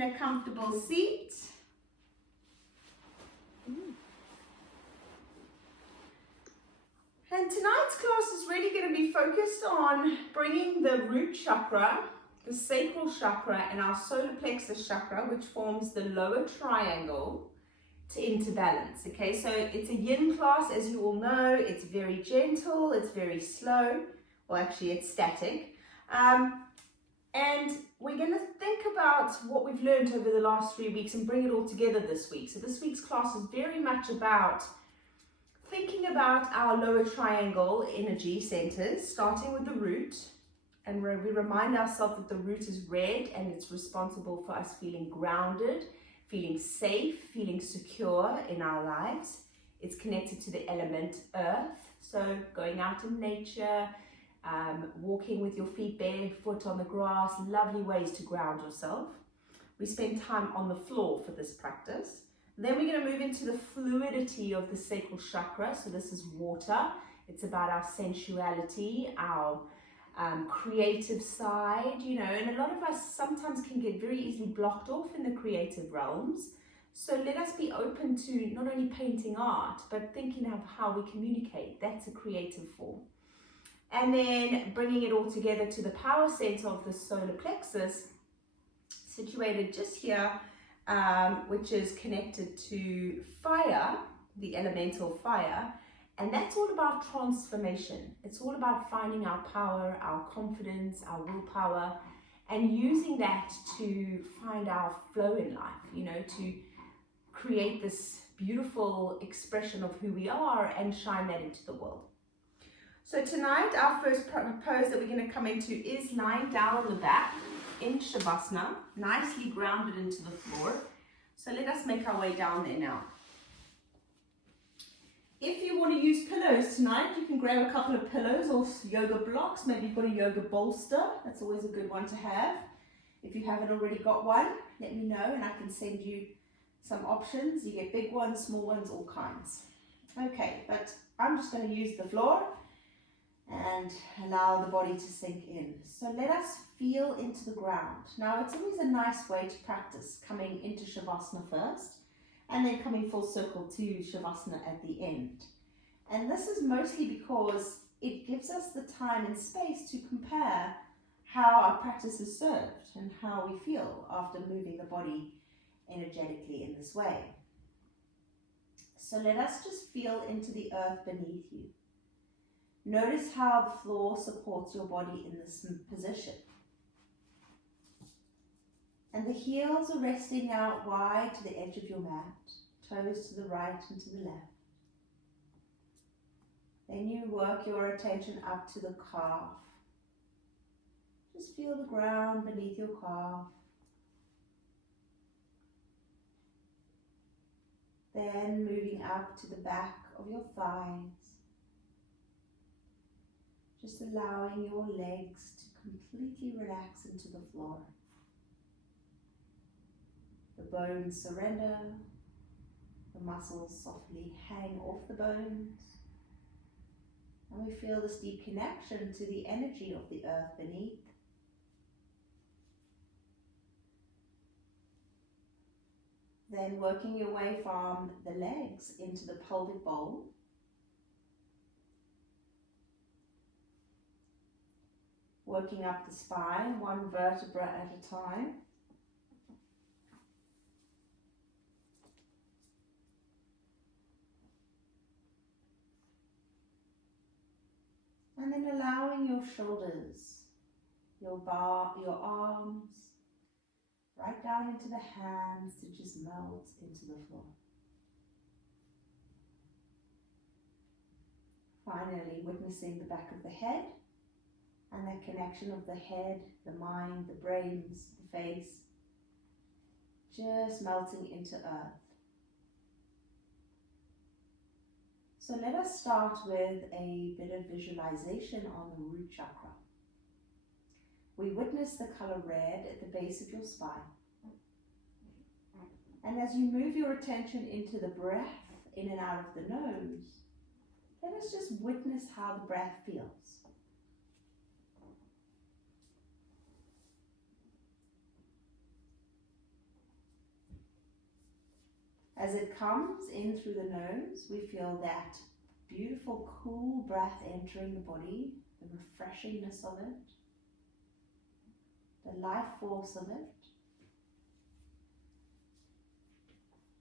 in a comfortable seat. And tonight's class is really going to be focused on bringing the root chakra, the sacral chakra, and our solar plexus chakra, which forms the lower triangle, into balance. Okay, so it's a yin class, as you all know. It's very gentle, it's very slow. Well, actually, it's static. And we're going to think about what we've learned over the last 3 weeks and bring it all together this week. So this week's class is very much about thinking about our lower triangle energy centers, starting with the root. And we remind ourselves that the root is red and it's responsible for us feeling grounded, feeling safe, feeling secure in our lives. It's connected to the element earth. So going out in nature, walking with your feet barefoot on the grass, lovely ways to ground yourself. We spend time on the floor for this practice. Then we're going to move into the fluidity of the sacral chakra. So this is water. It's about our sensuality, our creative side, you know, and a lot of us sometimes can get very easily blocked off in the creative realms. So let us be open to not only painting art, but thinking of how we communicate. That's a creative form. And then bringing it all together to the power center of the solar plexus, situated just here, which is connected to fire, the elemental fire. And that's all about transformation. It's all about finding our power, our confidence, our willpower, and using that to find our flow in life, you know, to create this beautiful expression of who we are and shine that into the world. So tonight, our first pose that we're going to come into is lying down on the back in Shavasana, nicely grounded into the floor. So let us make our way down there now. If you want to use pillows tonight, you can grab a couple of pillows or yoga blocks. Maybe you've got a yoga bolster. That's always a good one to have. If you haven't already got one, let me know and I can send you some options. You get big ones, small ones, all kinds. Okay, but I'm just going to use the floor and allow the body to sink in. So let us feel into the ground. Now, it's always a nice way to practice coming into Shavasana first, and then coming full circle to Shavasana at the end. And this is mostly because it gives us the time and space to compare how our practice is served and how we feel after moving the body energetically in this way. So let us just feel into the earth beneath you. Notice how the floor supports your body in this position. And the heels are resting out wide to the edge of your mat, toes to the right and to the left. Then you work your attention up to the calf. Just feel the ground beneath your calf. Then moving up to the back of your thighs. Just allowing your legs to completely relax into the floor. The bones surrender, the muscles softly hang off the bones, and we feel this deep connection to the energy of the earth beneath. Then working your way from the legs into the pelvic bowl. Working up the spine, one vertebra at a time. And then allowing your shoulders, your arms, right down into the hands to just melt into the floor. Finally, witnessing the back of the head and that connection of the head, the mind, the brains, the face, just melting into earth. So let us start with a bit of visualization on the root chakra. We witness the color red at the base of your spine. And as you move your attention into the breath, in and out of the nose, let us just witness how the breath feels. As it comes in through the nose, we feel that beautiful, cool breath entering the body, the refreshingness of it, the life force of it.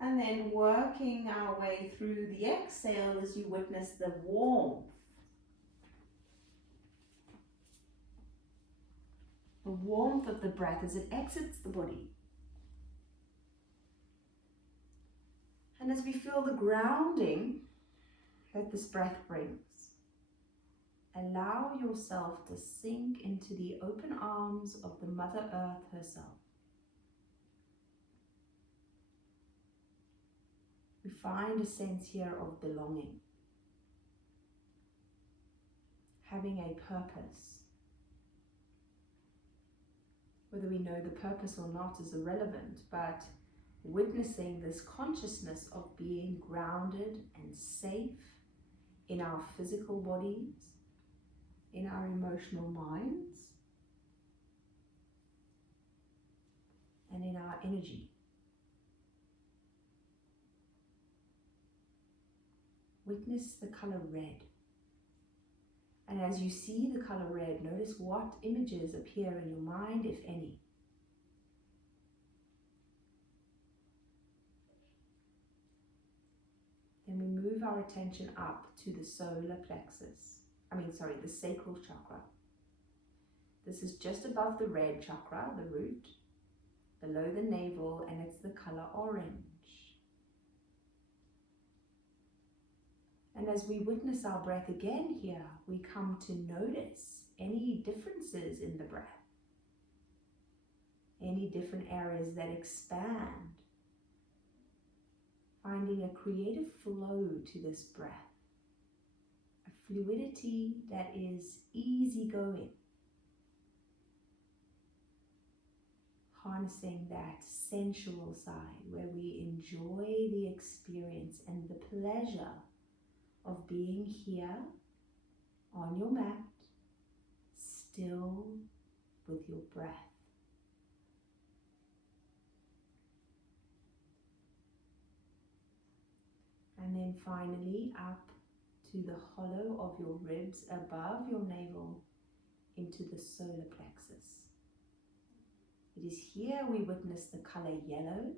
And then working our way through the exhale as you witness the warmth. The warmth of the breath as it exits the body. And as we feel the grounding that this breath brings, allow yourself to sink into the open arms of the Mother Earth herself. We find a sense here of belonging, having a purpose. Whether we know the purpose or not is irrelevant, but witnessing this consciousness of being grounded and safe in our physical bodies, in our emotional minds, and in our energy. Witness the color red. And as you see the color red, notice what images appear in your mind, if any. Then we move our attention up to the solar plexus. The sacral chakra. This is just above the red chakra, the root, below the navel, and it's the color orange. And as we witness our breath again here, we come to notice any differences in the breath, any different areas that expand, finding a creative flow to this breath, a fluidity that is easygoing, harnessing that sensual side where we enjoy the experience and the pleasure of being here on your mat, still with your breath. And then finally up to the hollow of your ribs above your navel into the solar plexus. It is here we witness the color yellow,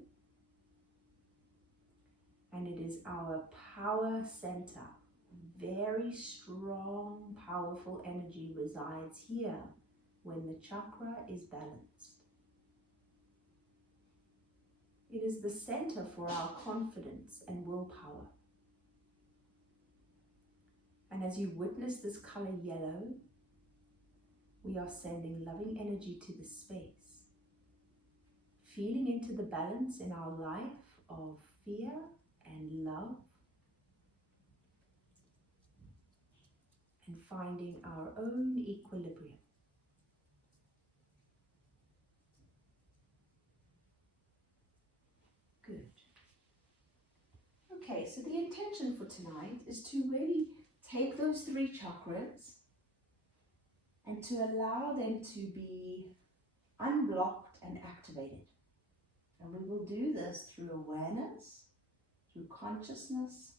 and it is our power center. Very strong, powerful energy resides here when the chakra is balanced. It is the center for our confidence and willpower. And as you witness this color yellow, we are sending loving energy to the space, feeling into the balance in our life of fear and love, and finding our own equilibrium. Good. Okay, so the intention for tonight is to really take those three chakras and to allow them to be unblocked and activated. And we will do this through awareness, through consciousness,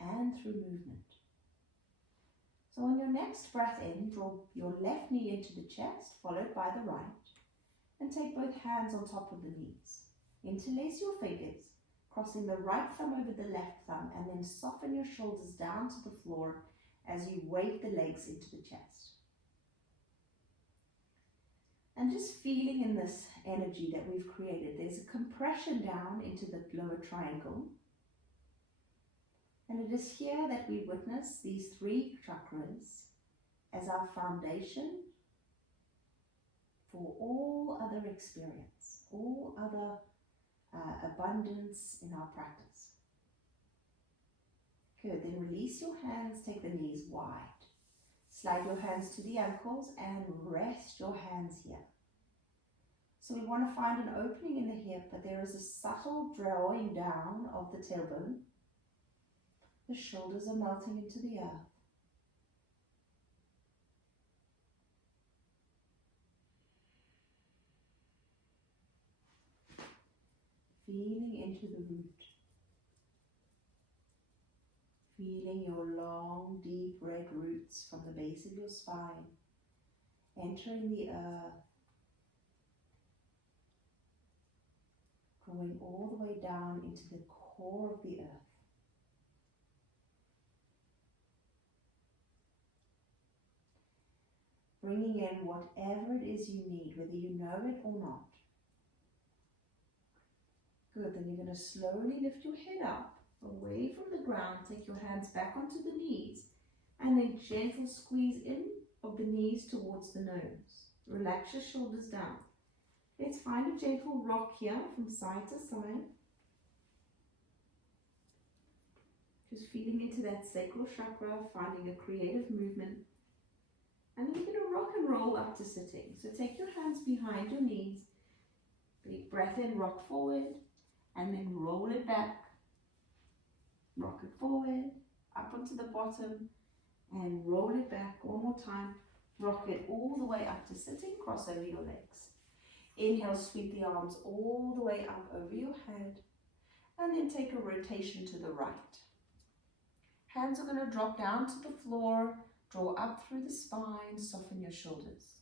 and through movement. So on your next breath in, draw your left knee into the chest, followed by the right, and take both hands on top of the knees. Interlace your fingers, crossing the right thumb over the left thumb, and then soften your shoulders down to the floor as you weight the legs into the chest. And just feeling in this energy that we've created, there's a compression down into the lower triangle. And it is here that we witness these three chakras as our foundation for all other experience, all other abundance in our practice. Good, then release your hands, take the knees wide. Slide your hands to the ankles and rest your hands here. So we want to find an opening in the hip, but there is a subtle drawing down of the tailbone. The shoulders are melting into the earth. Feeling into the root Feeling your long, deep red roots from the base of your spine, entering the earth, going all the way down into the core of the earth. Bringing in whatever it is you need, whether you know it or not. Good, then you're going to slowly lift your head up, away from the ground, take your hands back onto the knees, and then gentle squeeze in of the knees towards the nose. Relax your shoulders down. Let's find a gentle rock here from side to side. Just feeling into that sacral chakra, finding a creative movement. And then you're going to rock and roll up to sitting. So take your hands behind your knees. Big breath in, rock forward, and then roll it back. Rock it forward, up onto the bottom, and roll it back one more time. Rock it all the way up to sitting, cross over your legs. Inhale, sweep the arms all the way up over your head, and then take a rotation to the right. Hands are going to drop down to the floor, draw up through the spine, soften your shoulders.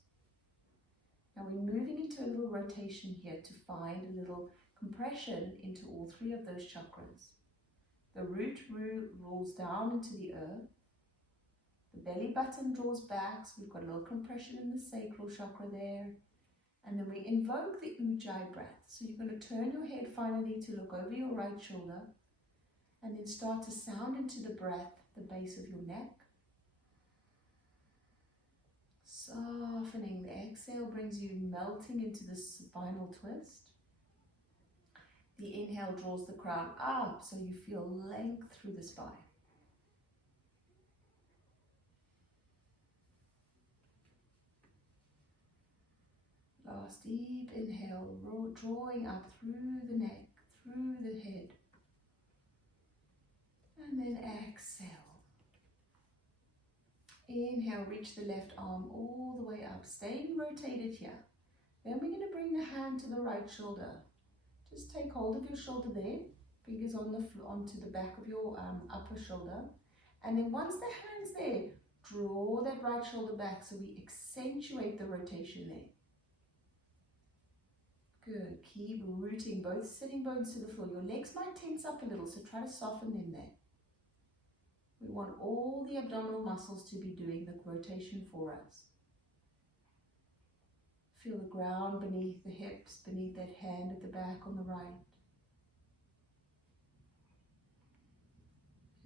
Now we're moving into a little rotation here to find a little compression into all three of those chakras. The root rolls down into the earth. The belly button draws back, so we've got a little compression in the sacral chakra there. And then we invoke the Ujjayi breath. So you're going to turn your head finally to look over your right shoulder, and then start to sound into the breath, the base of your neck. Softening. The exhale brings you melting into the spinal twist. The inhale draws the crown up, so you feel length through the spine. Last deep inhale, drawing up through the neck, through the head. And then exhale. Inhale, reach the left arm all the way up, staying rotated here. Then we're going to bring the hand to the right shoulder. Just take hold of your shoulder there, fingers on onto the back of your upper shoulder. And then once the hand's there, draw that right shoulder back so we accentuate the rotation there. Good, keep rooting both sitting bones to the floor. Your legs might tense up a little, so try to soften in there. We want all the abdominal muscles to be doing the rotation for us. Feel the ground beneath the hips, beneath that hand at the back on the right.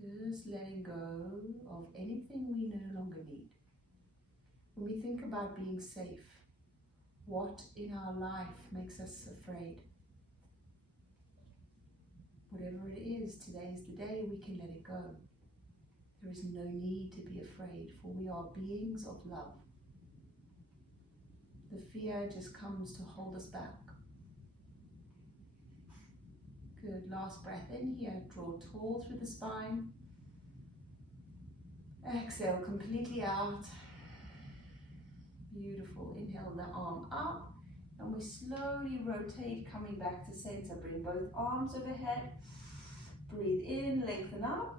Just letting go of anything we no longer need. When we think about being safe, what in our life makes us afraid? Whatever it is, today is the day we can let it go. There is no need to be afraid, for we are beings of love. The fear just comes to hold us back. Good, last breath in here, draw tall through the spine. Exhale completely out. Beautiful, inhale the arm up, and we slowly rotate, coming back to center. Bring both arms overhead, breathe in, lengthen up,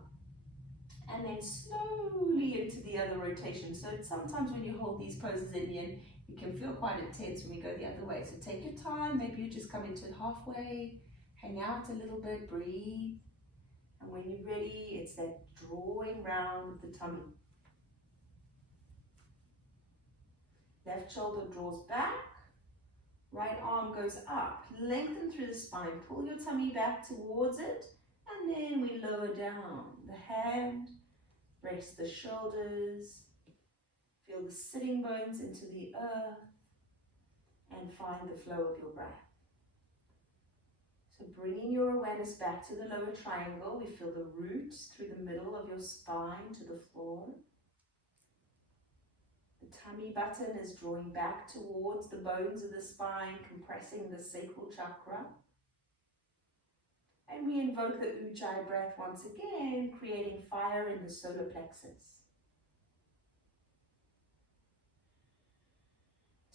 and then slowly into the other rotation. So sometimes when you hold these poses in here, you can feel quite intense when we go the other way. So take your time, maybe you just come into it halfway, hang out a little bit, breathe. And when you're ready, it's that drawing round of the tummy. Left shoulder draws back, right arm goes up, lengthen through the spine, pull your tummy back towards it, and then we lower down the hand, rest the shoulders, feel the sitting bones into the earth, and find the flow of your breath. So bringing your awareness back to the lower triangle, we feel the roots through the middle of your spine to the floor. The tummy button is drawing back towards the bones of the spine, compressing the sacral chakra. And we invoke the Ujjayi breath once again, creating fire in the solar plexus.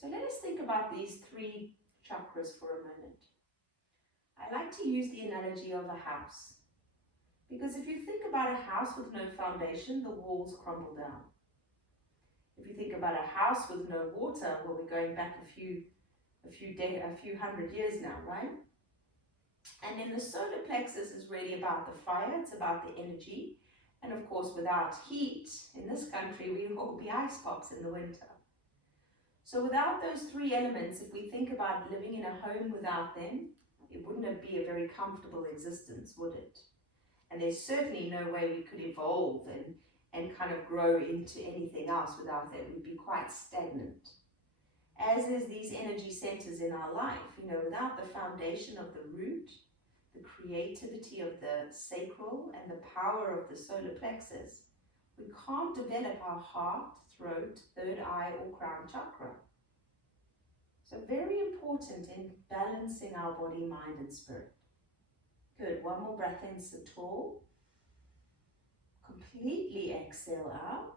So let us think about these three chakras for a moment. I like to use the analogy of a house, Because if you think about a house with no foundation, the walls crumble down. If you think about a house with no water, well, we're going back a few hundred years now, right? And then the solar plexus is really about the fire, it's about the energy. And of course, without heat in this country, we will be ice pops in the winter. So without those three elements, if we think about living in a home without them, it wouldn't be a very comfortable existence, would it? And there's certainly no way we could evolve and kind of grow into anything else without them. We'd be quite stagnant. As is these energy centers in our life, without the foundation of the root, the creativity of the sacral, and the power of the solar plexus, we can't develop our heart, throat, third eye, or crown chakra. So very important in balancing our body, mind, and spirit. Good, one more breath in, sit tall. Completely exhale out.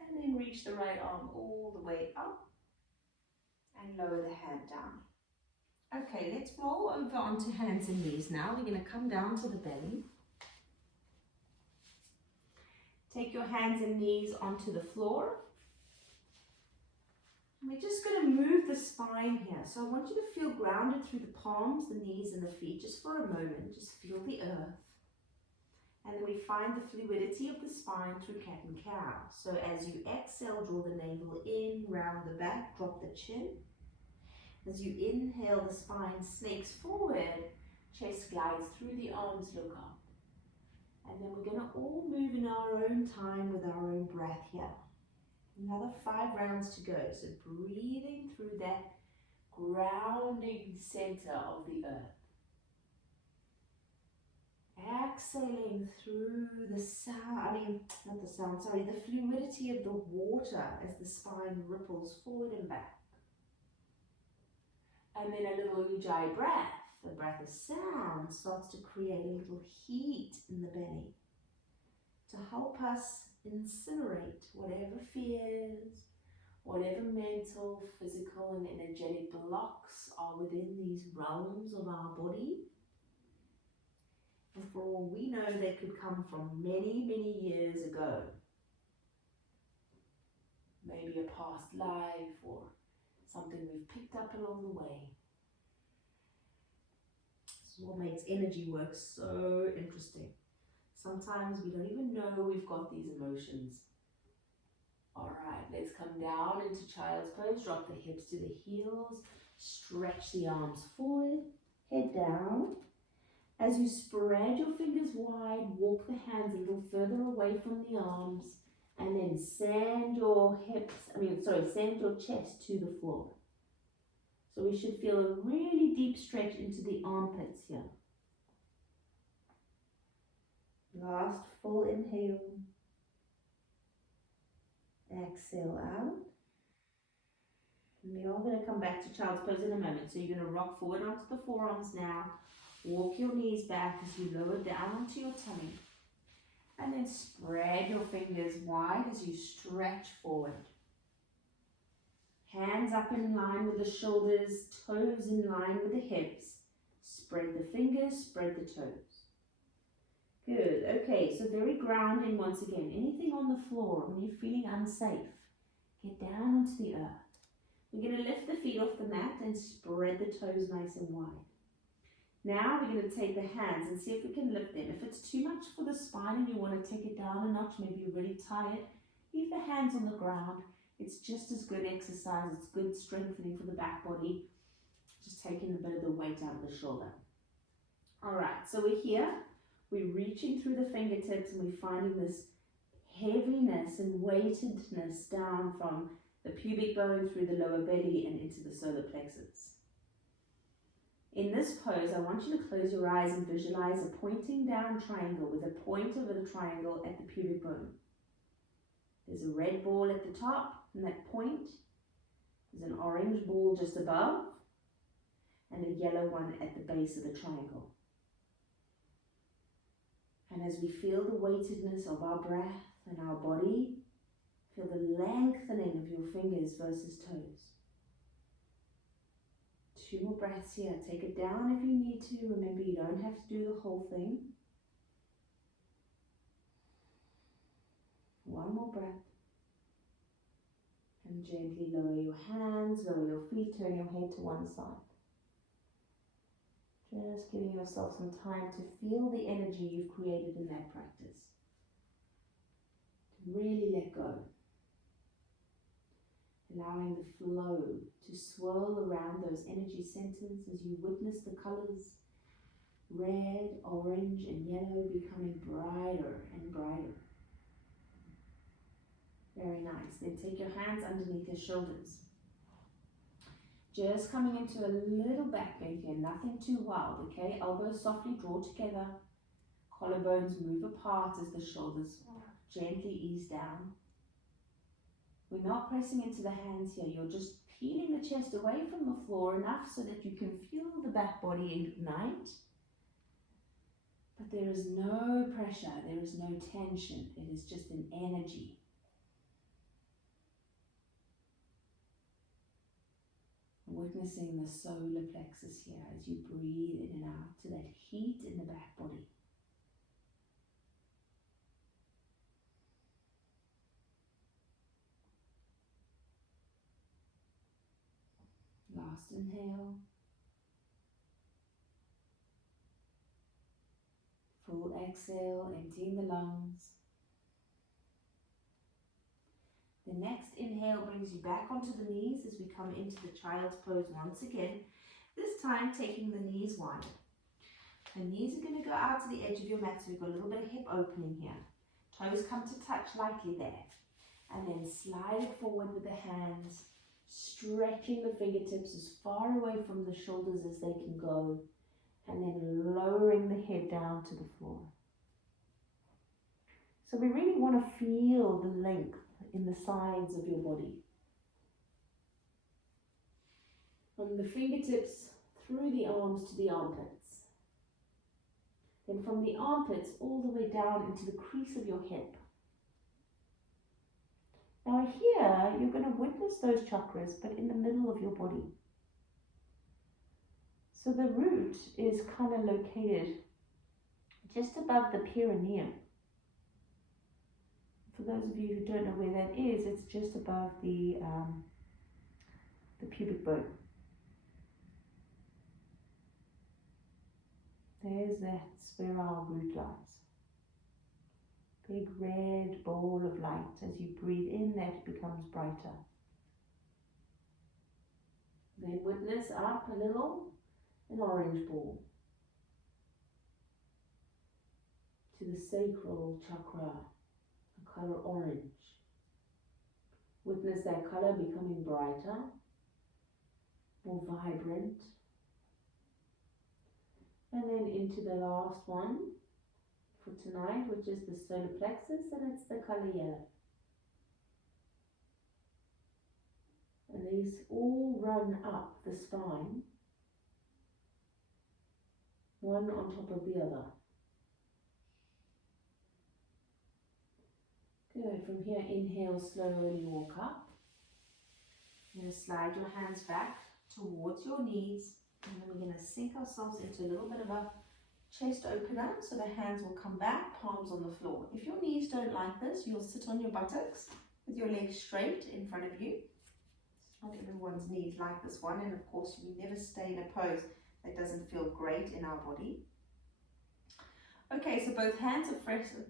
And then reach the right arm all the way up. And lower the hand down. Okay, let's roll over onto hands and knees now. We're going to come down to the belly. Take your hands and knees onto the floor. And we're just going to move the spine here. So I want you to feel grounded through the palms, the knees, and the feet just for a moment. Just feel the earth. And then we find the fluidity of the spine through cat and cow. So as you exhale, draw the navel in, round the back, drop the chin. As you inhale, the spine snakes forward, chest glides through the arms, look up. And then we're going to all move in our own time with our own breath here. Another 5 rounds to go. So breathing through that grounding center of the earth. Exhaling through the sound, the fluidity of the water as the spine ripples forward and back. And then a little ujjayi breath, the breath of sound, starts to create a little heat in the belly to help us incinerate whatever fears, whatever mental, physical, and energetic blocks are within these realms of our body. And for all we know, they could come from many, many years ago. Maybe a past life or something we've picked up along the way. This is what makes energy work so interesting. Sometimes we don't even know we've got these emotions. All right, let's come down into child's pose. Drop the hips to the heels. Stretch the arms forward. Head down. As you spread your fingers wide, walk the hands a little further away from the arms, and then send your chest to the floor. So we should feel a really deep stretch into the armpits here. Last full inhale. Exhale out. And we are going to come back to child's pose in a moment. So you're going to rock forward onto the forearms now. Walk your knees back as you lower down onto your tummy. And then spread your fingers wide as you stretch forward. Hands up in line with the shoulders, toes in line with the hips. Spread the fingers, spread the toes. Good. Okay, so very grounding once again. Anything on the floor when you're feeling unsafe, get down onto the earth. We're going to lift the feet off the mat and spread the toes nice and wide. Now we're going to take the hands and see if we can lift them. If it's too much for the spine and you want to take it down a notch, maybe you're really tired, leave the hands on the ground. It's just as good exercise. It's good strengthening for the back body. Just taking a bit of the weight out of the shoulder. All right, so we're here. We're reaching through the fingertips and we're finding this heaviness and weightedness down from the pubic bone through the lower belly and into the solar plexus. In this pose, I want you to close your eyes and visualize a pointing down triangle with a point over the triangle at the pubic bone. There's a red ball at the top and that point. There's an orange ball just above and a yellow one at the base of the triangle. And as we feel the weightedness of our breath and our body, feel the lengthening of your fingers versus toes. 2 more breaths here. Take it down if you need to. Remember, you don't have to do the whole thing. one more breath. And gently lower your hands, lower your feet, turn your head to one side. Just giving yourself some time to feel the energy you've created in that practice. To really let go. Allowing the flow to swirl around those energy centers as you witness the colors, red, orange, and yellow becoming brighter and brighter. Very nice. Then take your hands underneath your shoulders. Just coming into a little back bend here, nothing too wild, okay? Elbows softly draw together. Collarbones move apart as the shoulders gently ease down. We're not pressing into the hands here. You're just peeling the chest away from the floor enough so that you can feel the back body ignite. But there is no pressure, there is no tension. It is just an energy. Witnessing the solar plexus here as you breathe in and out to that heat in the back body. Last inhale. Full exhale, emptying the lungs. The next inhale brings you back onto the knees as we come into the child's pose once again. This time taking the knees wide. The knees are going to go out to the edge of your mat, so we've got a little bit of hip opening here. Toes come to touch lightly there. And then slide it forward with the hands, stretching the fingertips as far away from the shoulders as they can go. And then lowering the head down to the floor. So we really want to feel the length in the sides of your body. From the fingertips through the arms to the armpits. Then from the armpits all the way down into the crease of your hip. Now here you're going to witness those chakras, but in the middle of your body. So the root is kind of located just above the perineum. For those of you who don't know where that is, it's just above the pubic bone. That's where our root lies. Big red ball of light. As you breathe in, that becomes brighter. Then witness up a little, an orange ball. To the sacral chakra. Color orange. Witness that color becoming brighter, more vibrant. And then into the last one for tonight, which is the solar plexus, and it's the color yellow. And these all run up the spine, one on top of the other. Good. From here, inhale, slowly walk up. You're going to slide your hands back towards your knees. And then we're going to sink ourselves into a little bit of a chest opener. So the hands will come back, palms on the floor. If your knees don't like this, you'll sit on your buttocks with your legs straight in front of you. Not everyone's knees like this one. And of course, we never stay in a pose that doesn't feel great in our body. Okay, so both hands are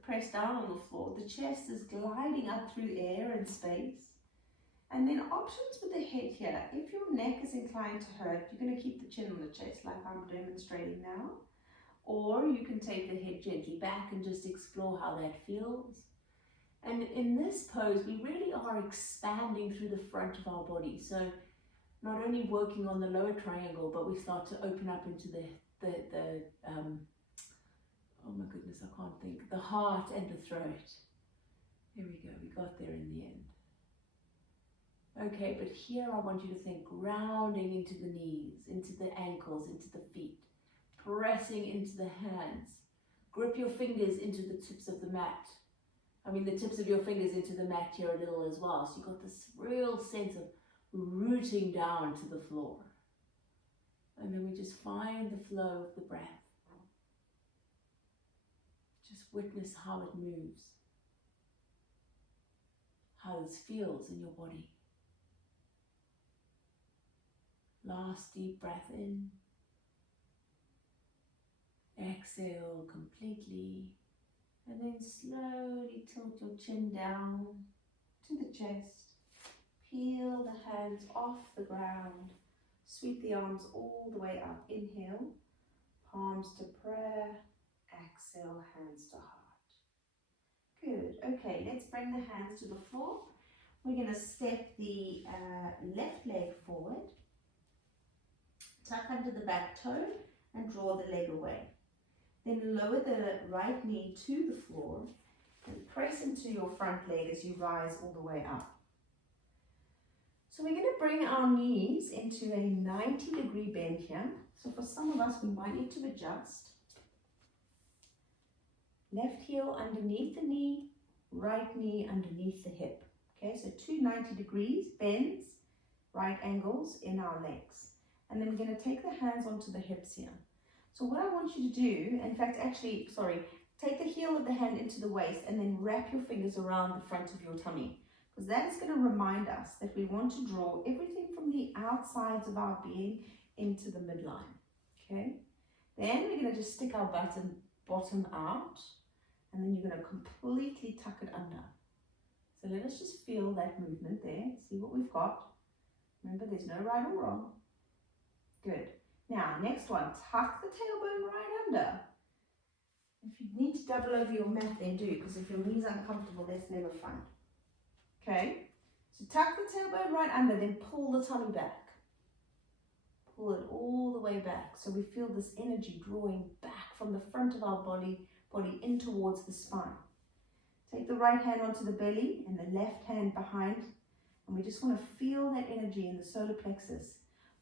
pressed down on the floor. The chest is gliding up through air and space. And then options with the head here. If your neck is inclined to hurt, you're going to keep the chin on the chest like I'm demonstrating now. Or you can take the head gently back and just explore how that feels. And in this pose, we really are expanding through the front of our body. So not only working on the lower triangle, but we start to open up into oh my goodness, I can't think. The heart and the throat. Here we go, we got there in the end. Okay, but here I want you to think grounding into the knees, into the ankles, into the feet. Pressing into the hands. Grip your fingers into the tips of the mat. I mean the tips of your fingers into the mat here a little as well. So you've got this real sense of rooting down to the floor. And then we just find the flow of the breath. Just witness how it moves. how this feels in your body. Last deep breath in. Exhale completely. And then slowly tilt your chin down to the chest. Peel the hands off the ground. Sweep the arms all the way up. Inhale, palms to prayer. Exhale, hands to heart. Good. Okay, let's bring the hands to the floor. We're going to step the left leg forward. Tuck under the back toe and draw the leg away. Then lower the right knee to the floor and press into your front leg as you rise all the way up. So we're going to bring our knees into a 90-degree bend here. So for some of us, we might need to adjust. Left heel underneath the knee, right knee underneath the hip. Okay, so two 90 degrees bends, right angles in our legs. And then we're going to take the hands onto the hips here. So what I want you to do, in fact, take the heel of the hand into the waist and then wrap your fingers around the front of your tummy. Because that is going to remind us that we want to draw everything from the outsides of our being into the midline. Okay? Then we're going to just stick our bottom out, and then you're going to completely tuck it under. So let us just feel that movement there. See what we've got. Remember, there's no right or wrong. Good. Now, next one, tuck the tailbone right under. If you need to double over your mat, then do, because if your knee's uncomfortable, that's never fun. Okay, so tuck the tailbone right under, then pull the tummy back. Pull it all the way back, so we feel this energy drawing back from the front of our body in towards the spine. Take the right hand onto the belly and the left hand behind, and we just want to feel that energy in the solar plexus.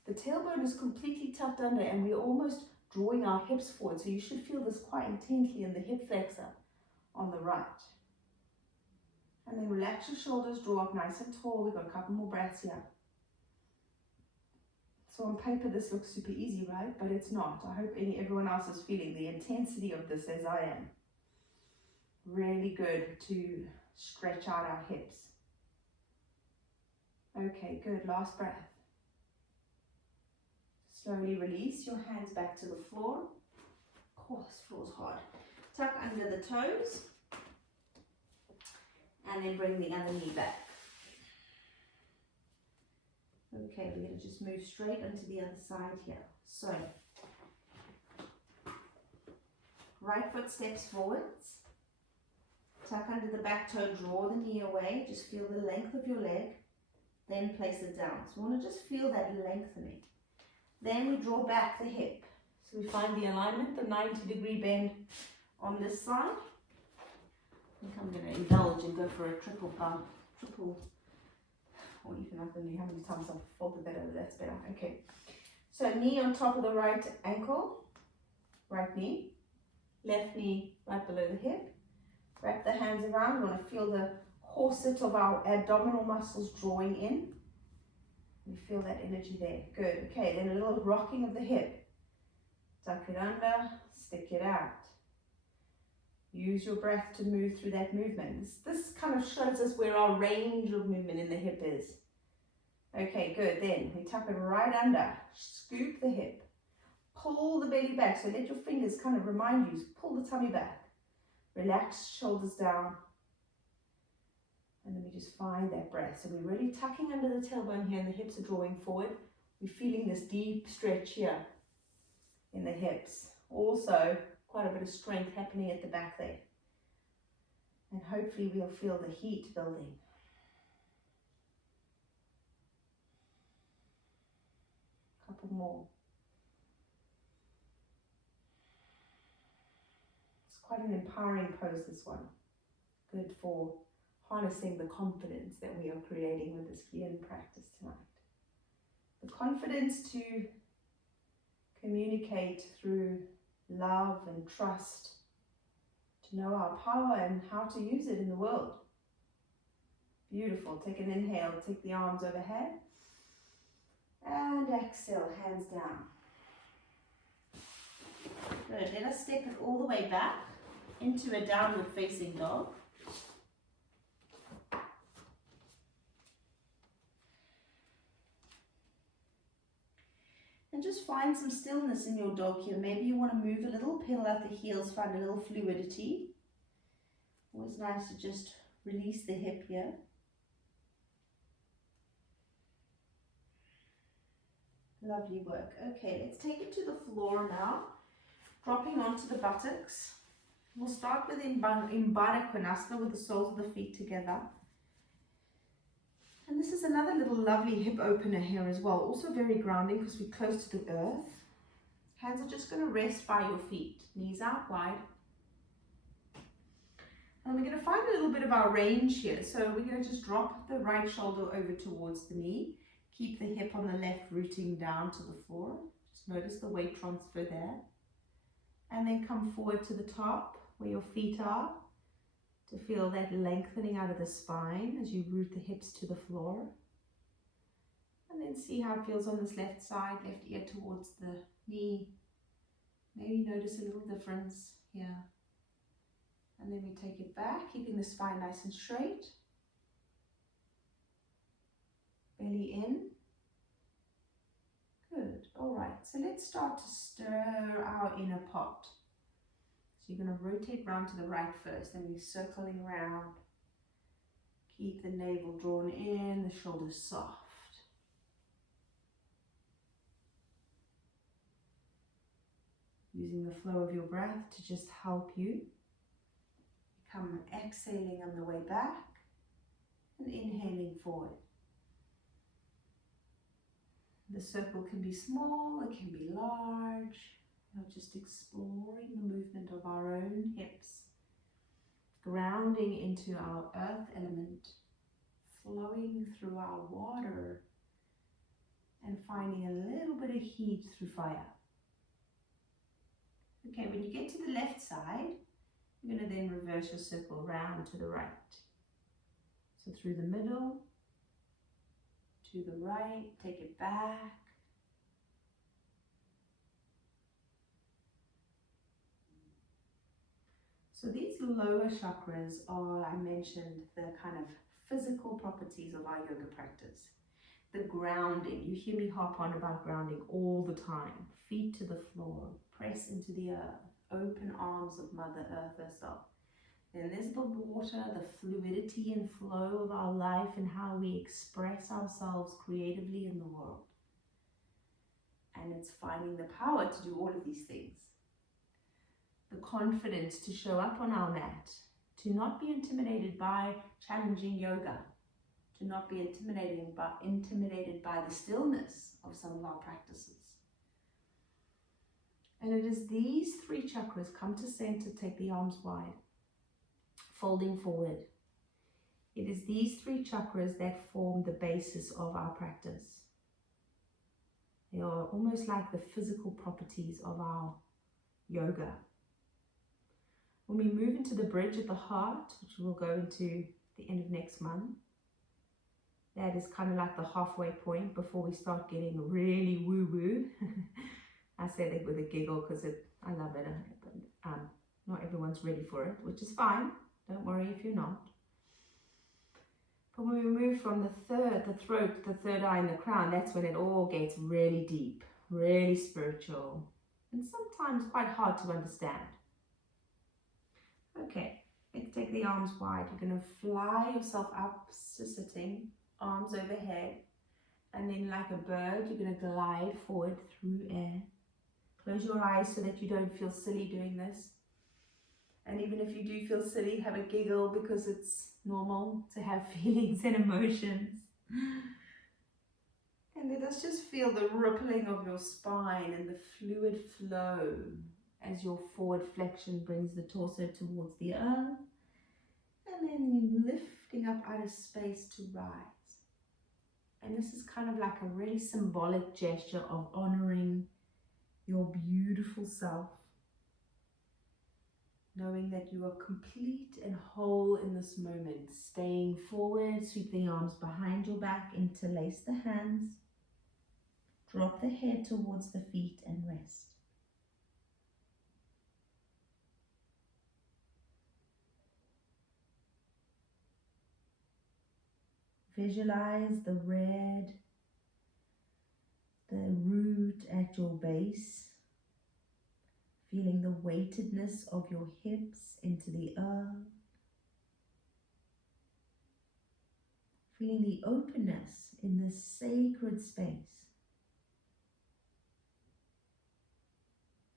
The tailbone is completely tucked under and we're almost drawing our hips forward, so you should feel this quite intensely in the hip flexor on the right. And then relax your shoulders, draw up nice and tall. We've got a couple more breaths here. So on paper this looks super easy, right? But it's not. I hope everyone else is feeling the intensity of this as I am. Really good to stretch out our hips. Okay, good. Last breath. Slowly release your hands back to the floor. Oh, this floor's hard. Tuck under the toes. And then bring the other knee back. Okay, we're going to just move straight onto the other side here. So, right foot steps forwards. Tuck under the back toe, draw the knee away. Just feel the length of your leg. Then place it down. So we want to just feel that lengthening. Then we draw back the hip. So we find the alignment, the 90-degree bend on this side. I think I'm going to indulge and go for a triple, or even up in how many times I've folded that over, that's better. Okay. So knee on top of the right ankle, right knee, left knee right below the hip. Wrap the hands around. We want to feel the corset of our abdominal muscles drawing in. We feel that energy there. Good. Okay, then a little rocking of the hip. Tuck it under, stick it out. Use your breath to move through that movement. This kind of shows us where our range of movement in the hip is. Okay, good. Then we tuck it right under. Scoop the hip. Pull the belly back. So let your fingers kind of remind you. Pull the tummy back. Relax, shoulders down. And then we just find that breath. So we're really tucking under the tailbone here and the hips are drawing forward. We're feeling this deep stretch here in the hips. Also, quite a bit of strength happening at the back there. And hopefully we'll feel the heat building. A couple more. It's quite an empowering pose, this one. Good for harnessing the confidence that we are creating with this yin practice tonight. The confidence to communicate through love and trust, to know our power and how to use it in the world. Beautiful. Take an inhale, take the arms overhead, and exhale, hands down. Good. Let us step it all the way back into a downward facing dog. find some stillness in your dog here. Maybe you want to move a little, peel out the heels, find a little fluidity. Always nice to just release the hip here. Lovely work. Okay, let's take it to the floor now. Dropping onto the buttocks. We'll start with Baddha Konasana with the soles of the feet together. And this is another little lovely hip opener here as well. Also very grounding because we're close to the earth. Hands are just going to rest by your feet. Knees out wide. And we're going to find a little bit of our range here. So we're going to just drop the right shoulder over towards the knee. Keep the hip on the left rooting down to the floor. Just notice the weight transfer there. And then come forward to the top where your feet are to feel that lengthening out of the spine as you root the hips to the floor. And then see how it feels on this left side, left ear towards the knee. Maybe notice a little difference here. And then we take it back, keeping the spine nice and straight. Belly in. Good. All right. So let's start to stir our inner pot. So you're going to rotate round to the right first, then we're circling around. Keep the navel drawn in, the shoulders soft. Using the flow of your breath to just help you. Come exhaling on the way back and inhaling forward. The circle can be small, it can be large. We're just exploring the movement of our own hips, grounding into our earth element, flowing through our water, and finding a little bit of heat through fire. Okay, when you get to the left side, you're going to then reverse your circle round to the right. So through the middle, to the right, take it back. So these lower chakras are, I mentioned, the kind of physical properties of our yoga practice. The grounding, you hear me harp on about grounding all the time. Feet to the floor, press into the earth, open arms of Mother Earth herself. Then there's the water, the fluidity and flow of our life and how we express ourselves creatively in the world. And it's finding the power to do all of these things. The confidence to show up on our mat, to not be intimidated by challenging yoga, to not be intimidated by the stillness of some of our practices. And it is these three chakras, come to center, take the arms wide, folding forward. It is these three chakras that form the basis of our practice. They are almost like the physical properties of our yoga. When we move into the bridge at the heart, which we'll go into the end of next month, that is kind of like the halfway point before we start getting really woo-woo. I say that with a giggle because I love it, but not everyone's ready for it, which is fine. Don't worry if you're not. But when we move from the throat, the third eye and the crown, that's when it all gets really deep, really spiritual, and sometimes quite hard to understand. Okay, let's take the arms wide. You're going to fly yourself up to sitting, arms overhead, and then like a bird, you're going to glide forward through air. Close your eyes so that you don't feel silly doing this. And even if you do feel silly, have a giggle because it's normal to have feelings and emotions. And let us just feel the rippling of your spine and the fluid flow as your forward flexion brings the torso towards the earth. And then lifting up out of space to rise. And this is kind of like a really symbolic gesture of honoring your beautiful self. Knowing that you are complete and whole in this moment. Staying forward, sweep the arms behind your back, interlace the hands. Drop the head towards the feet and rest. Visualize the red the root at your base, feeling the weightedness of your hips into the earth, feeling the openness in this sacred space.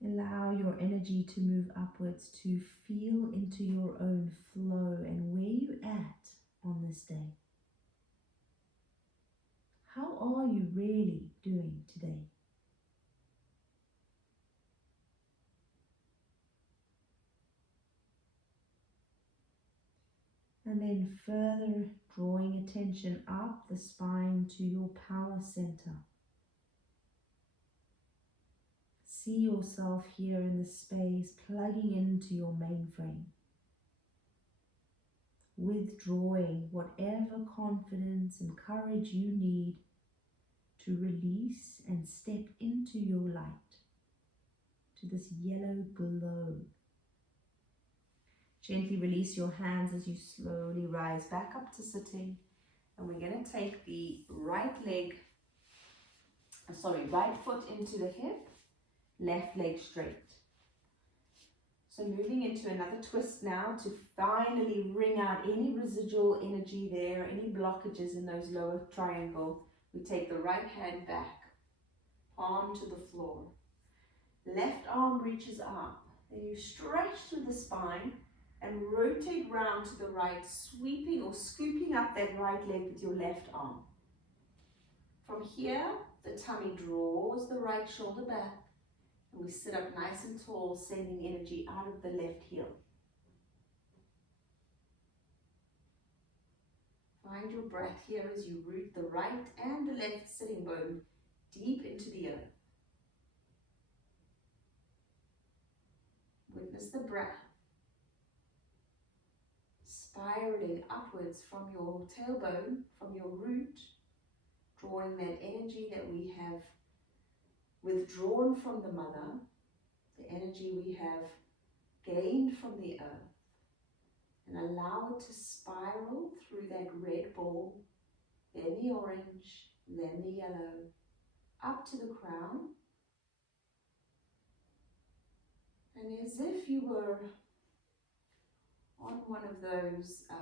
Allow your energy to move upwards to feel into your own flow and where you at on this day. How are you really doing today? And then further drawing attention up the spine to your power center. See yourself here in the space, plugging into your mainframe. Withdrawing whatever confidence and courage you need to release and step into your light, to this yellow glow. Gently release your hands as you slowly rise back up to sitting. And we're going to take the right foot into the hip, left leg straight. So moving into another twist now to finally wring out any residual energy there, any blockages in those lower triangle. We take the right hand back, palm to the floor. Left arm reaches up. Then you stretch through the spine and rotate round to the right, sweeping or scooping up that right leg with your left arm. From here, the tummy draws the right shoulder back, and we sit up nice and tall, sending energy out of the left heel. Find your breath here as you root the right and the left sitting bone deep into the earth. Witness the breath spiraling upwards from your tailbone, from your root, drawing that energy that we have withdrawn from the mother, the energy we have gained from the earth, and allow it to spiral through that red ball, then the orange, then the yellow, up to the crown. And as if you were on one of those, I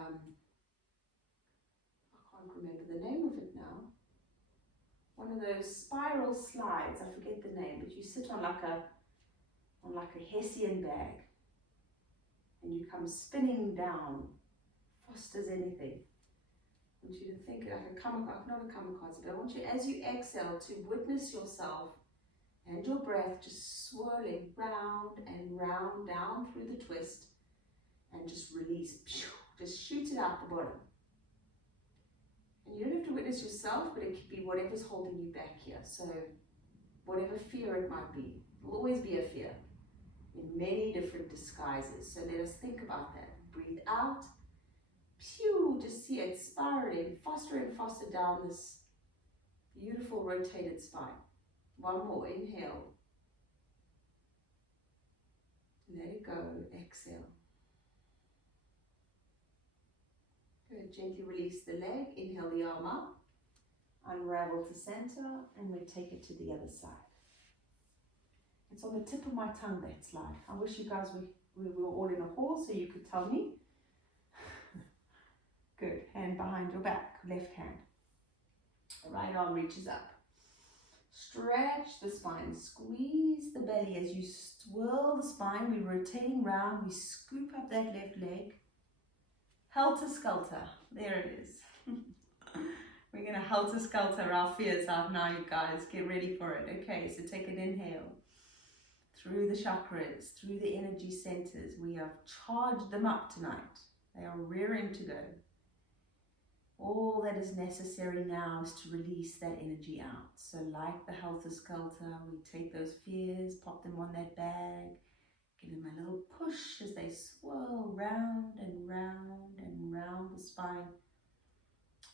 can't remember the name of it now, one of those spiral slides, I forget the name, but you sit on like a Hessian bag and you come spinning down, fast as anything. I want you to think like a kamikaze, not a kamikaze, but I want you, as you exhale, to witness yourself and your breath just swirling round and round down through the twist, and just release, just shoot it out the bottom. And you don't have to witness yourself, but it could be whatever's holding you back here. So whatever fear it might be, it will always be a fear in many different disguises. So let us think about that. Breathe out. Pew, just see it spiraling faster and faster down this beautiful rotated spine. One more, inhale. Let it go, exhale. Good, gently release the leg, inhale the arm up, unravel to center, and we take it to the other side. It's on the tip of my tongue, that slide. I wish you guys we were all in a hall so you could tell me. Good, hand behind your back, left hand. The right arm reaches up. Stretch the spine, squeeze the belly as you swirl the spine. We're rotating round, we scoop up that left leg. Helter-skelter, there it is. We're going to helter-skelter our fears out now, you guys. Get ready for it. Okay, so take an inhale. Through the chakras, through the energy centers. We have charged them up tonight. They are rearing to go. All that is necessary now is to release that energy out. So like the helter-skelter, we take those fears, pop them on that bag, give them a little push as they swirl round and round and round the spine,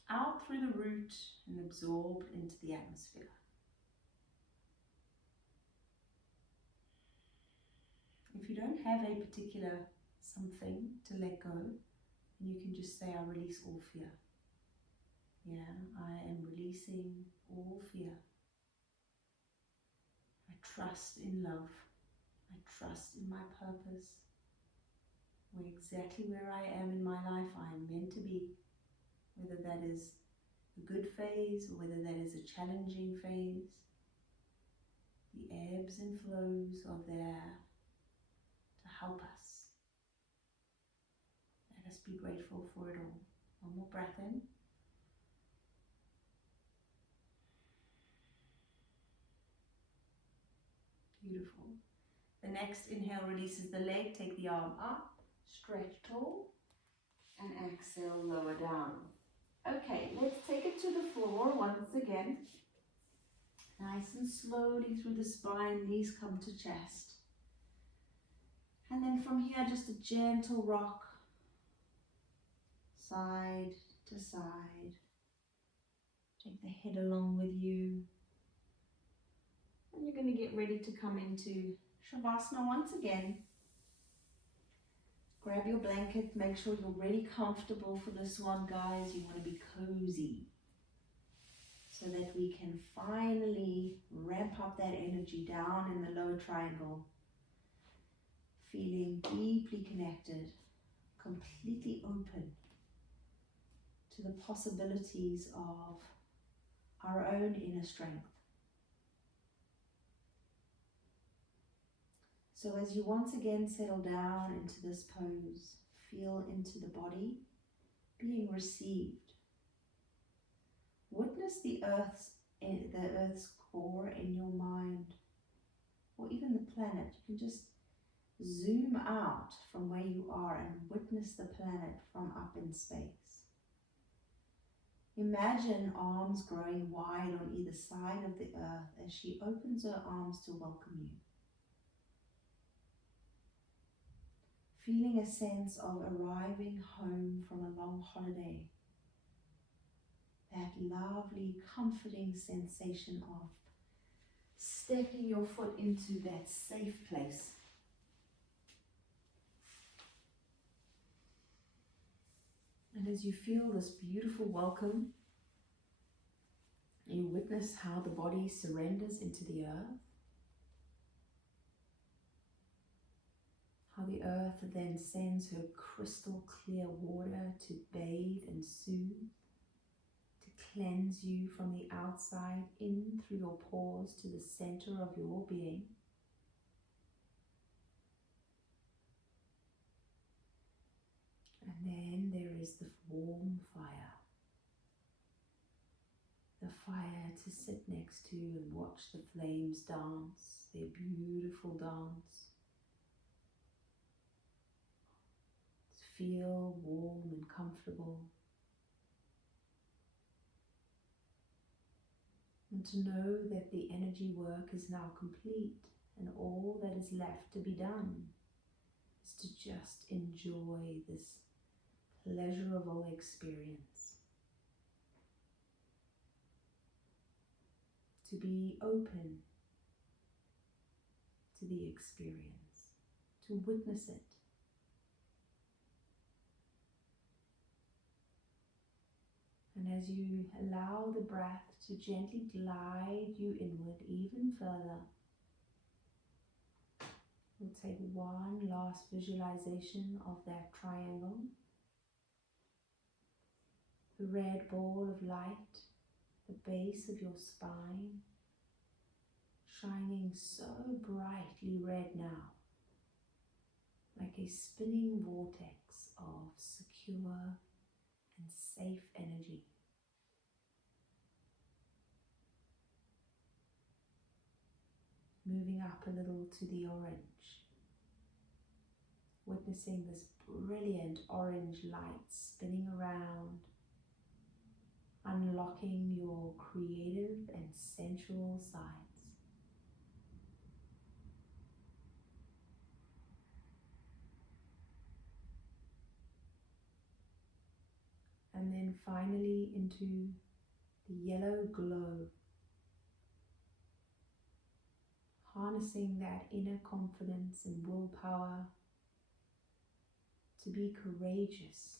out through the root and absorbed into the atmosphere. If you don't have a particular something to let go, you can just say, I release all fear. Yeah, I am releasing all fear. trust in love. I trust in my purpose. Where exactly where I am in my life, I am meant to be. Whether that is a good phase or whether that is a challenging phase. The ebbs and flows are there to help us. Let us be grateful for it all. One more breath in. Beautiful. The next inhale releases the leg. Take the arm up, stretch tall, and exhale, lower down. Okay, let's take it to the floor once again. Nice and slowly through the spine, knees come to chest. And then from here, just a gentle rock, side to side. Take the head along with you. And you're going to get ready to come into Shavasana once again. Grab your blanket, make sure you're really comfortable for this one, guys. You want to be cozy so that we can finally ramp up that energy down in the lower triangle. Feeling deeply connected, completely open to the possibilities of our own inner strength. So as you once again settle down into this pose, feel into the body being received. Witness the Earth's core in your mind, or even the planet. You can just zoom out from where you are and witness the planet from up in space. Imagine arms growing wide on either side of the Earth as she opens her arms to welcome you. Feeling a sense of arriving home from a long holiday. That lovely, comforting sensation of stepping your foot into that safe place. And as you feel this beautiful welcome, you witness how the body surrenders into the earth. How the earth then sends her crystal clear water to bathe and soothe, to cleanse you from the outside in through your pores to the center of your being. And then there is the warm fire. The fire to sit next to and watch the flames dance, their beautiful dance. To feel warm and comfortable. And to know that the energy work is now complete and all that is left to be done is to just enjoy this pleasurable experience. To be open to the experience, to witness it. And as you allow the breath to gently glide you inward even further, we'll take one last visualization of that triangle. The red ball of light, the base of your spine, shining so brightly red now, like a spinning vortex of secure and safe energy. Moving up a little to the orange, witnessing this brilliant orange light spinning around, unlocking your creative and sensual sides. And then finally into the yellow glow, harnessing that inner confidence and willpower to be courageous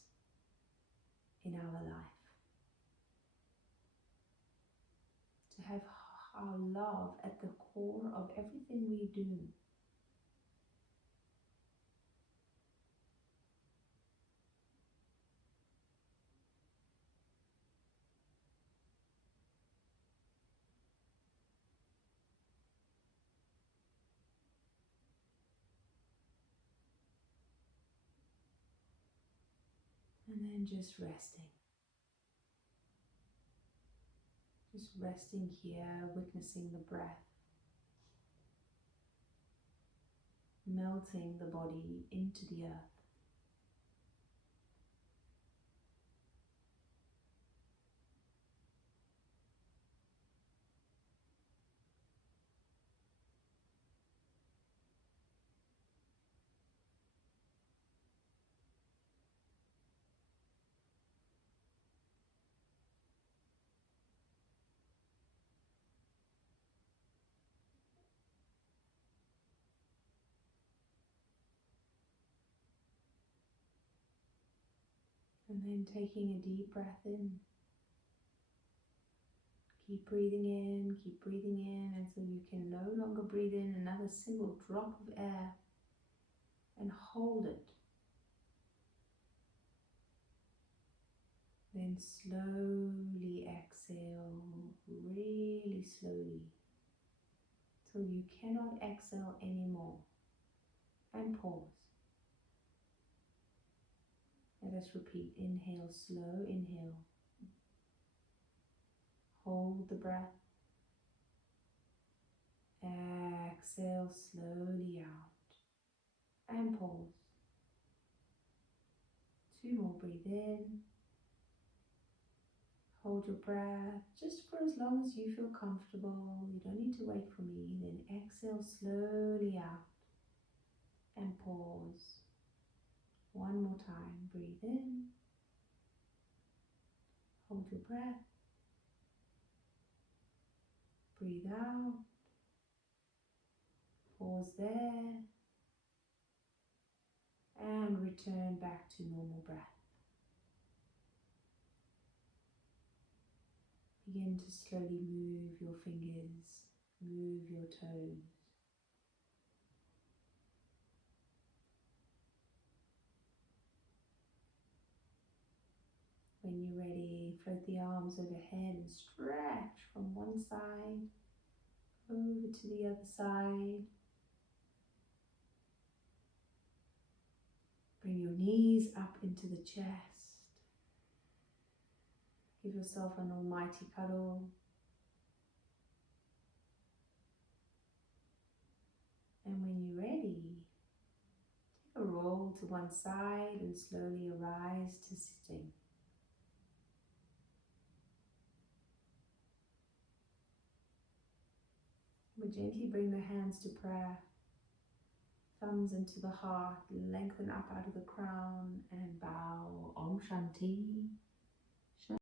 in our life, to have our love at the core of everything we do. And then just resting. Just resting here, witnessing the breath, melting the body into the earth. And then taking a deep breath in. Keep breathing in until you can no longer breathe in another single drop of air, and hold it. Then slowly exhale, really slowly, till you cannot exhale anymore, and pause. Let us repeat. Inhale, slow inhale. Hold the breath. Exhale slowly out, and pause. 2 more. Breathe in. Hold your breath just for as long as you feel comfortable. You don't need to wait for me. Then exhale slowly out and pause. 1 more time. Breathe in. Hold your breath. Breathe out. Pause there. And return back to normal breath. Begin to slowly move your fingers, move your toes. When you're ready, float the arms overhead and stretch from one side over to the other side. Bring your knees up into the chest. Give yourself an almighty cuddle. And when you're ready, take a roll to one side and slowly arise to sitting. We'll gently bring the hands to prayer. Thumbs into the heart, lengthen up out of the crown and bow. Om Shanti.